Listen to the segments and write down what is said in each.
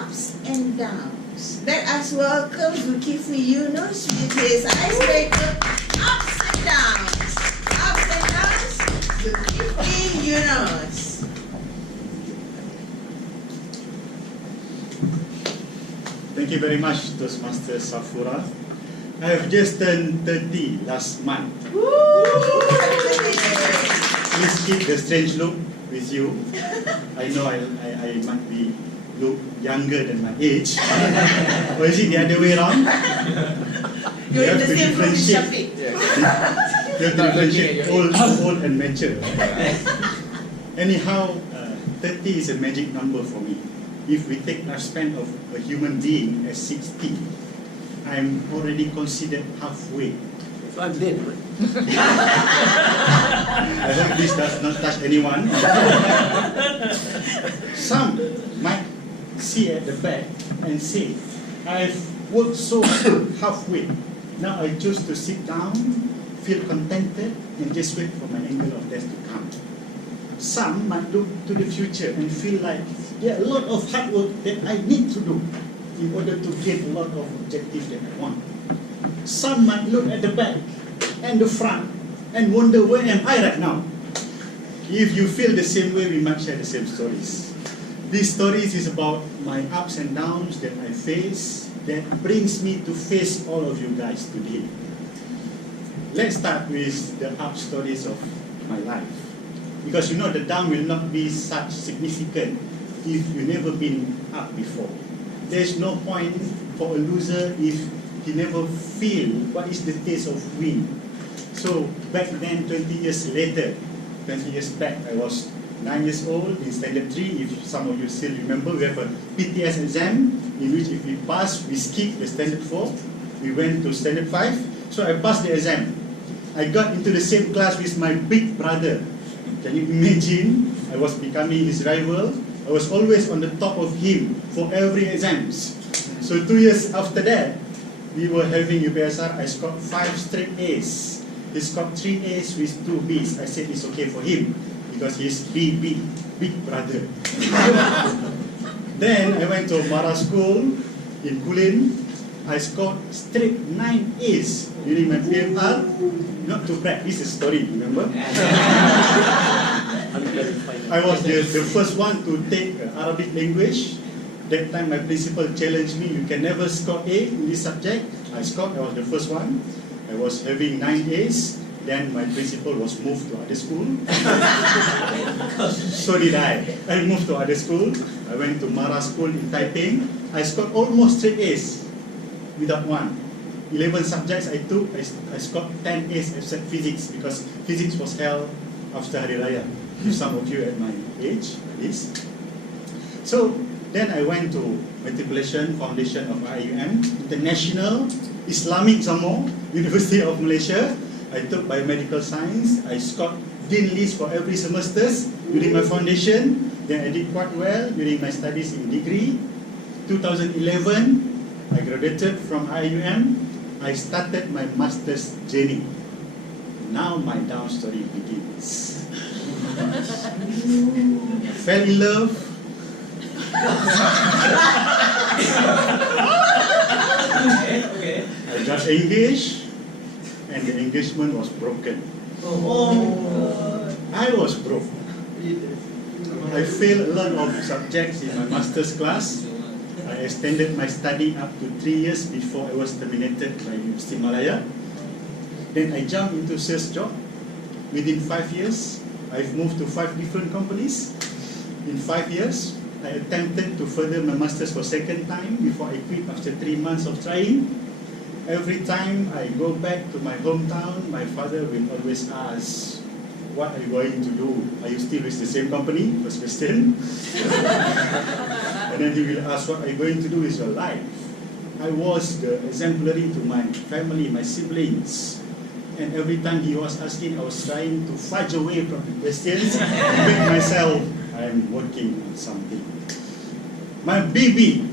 ups and downs. Let us welcome Zulkifli Yunus with his icebreaker, ups and downs. Ups and downs, Zulkifli Yunus. Thank you very much, Toastmaster Safura. I have just turned 30 last month. Please keep the strange look with you. I know I might be look younger than my age. Or is it the other way around? You're in the same room with Shafiq. You have to differentiate old and mature. Anyhow, 30 is a magic number for me. If we take lifespan of a human being as 60, I'm already considered halfway. So I'm dead. I hope this does not touch anyone. Some might see at the back and say, I've worked so halfway. Now I choose to sit down, feel contented, and just wait for my angel of death to come. Some might look to the future and feel like there are a lot of hard work that I need to do in order to get a lot of objectives that I want. Some might look at the back and the front and wonder, where am I right now? If you feel the same way, we might share the same stories. These stories is about my ups and downs that I face, that brings me to face all of you guys today. Let's start with the up stories of my life. Because you know the down will not be such significant if you've never been up before. There's no point for a loser if he never feel what is the taste of win. So back then, 20 years later, 20 years back, I was 9 years old in standard 3. If some of you still remember, we have a PTS exam in which if we pass, we skip the standard 4. We went to standard 5. So I passed the exam. I got into the same class with my big brother. Can you imagine? I was becoming his rival. I was always on the top of him for every exams. So 2 years after that, we were having UPSR. I scored 5 straight A's. He scored 3 A's with 2 B's. I said it's okay for him because he's big brother. Then I went to Mara School in Kulin. I scored straight 9 A's during my PMR. Not to brag, this is a story, remember? I was the first one to take Arabic language. That time my principal challenged me, you can never score A in this subject. I scored, I was the first one. I was having 9 A's. Then my principal was moved to other school. So did I. I moved to other school. I went to Mara School in Taiping. I scored almost straight A's without one. 11 subjects I took, I scored 10 A's except physics because physics was held after Hari Raya. Some of you at my age, at least. So then I went to Matriculation Foundation of IUM, International Islamic Zamor, University of Malaysia. I took biomedical science. I scored Dean list for every semester during my foundation. Then I did quite well during my studies in degree. 2011, I graduated from IUM. I started my master's journey. Now my down story begins. I fell in love. Okay. I got engaged, and the engagement was broken. I was broke. I failed a lot of subjects in my master's class. I extended my study up to 3 years before I was terminated by University Malaya. Then I jumped into sales job. Within 5 years, I've moved to 5 different companies. In 5 years, I attempted to further my master's for second time before I quit after 3 months of trying. Every time I go back to my hometown, my father will always ask, what are you going to do? Are you still with the same company? First question. And then he will ask, what are you going to do with your life? I was the exemplary to my family, my siblings. And every time he was asking, I was trying to fudge away from the questions and make myself, I'm working on something. My big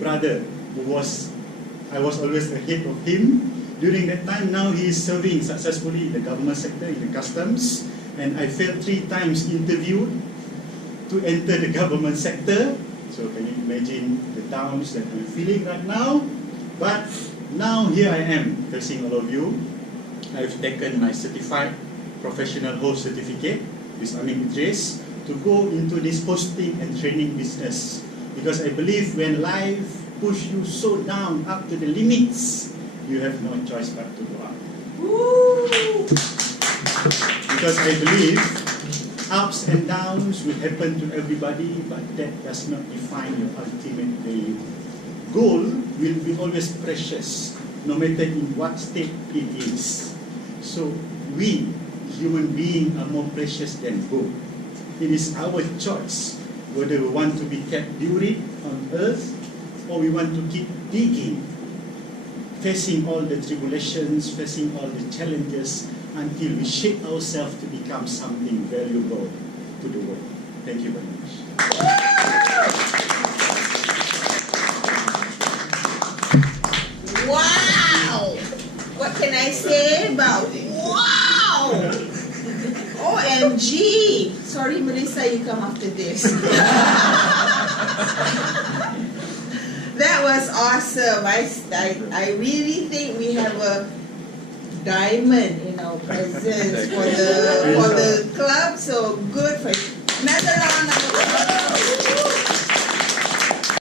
brother, I was always ahead of him. During that time, now he is serving successfully in the government sector, in the customs. And I failed 3 times interviewed to enter the government sector. So So can you imagine the downs that I'm feeling right now? But now here I am facing all of you. I've taken my certified professional host certificate with Amin Idris to go into this hosting and training business, because I believe when life push you so down up to the limits, you have no choice but to go up. Woo! Because I believe ups and downs will happen to everybody, but that does not define your ultimate value. Gold will be always precious, no matter in what state it is. So we, human beings, are more precious than gold. It is our choice whether we want to be kept buried on earth or we want to keep digging, facing all the tribulations, facing all the challenges, until we shape ourselves to become something valuable to the world. Thank you very much. Wow! What can I say about wow? OMG! Sorry, Melissa, you come after this. That was awesome. I really think we have a diamond in our presence for the club. So good for another round of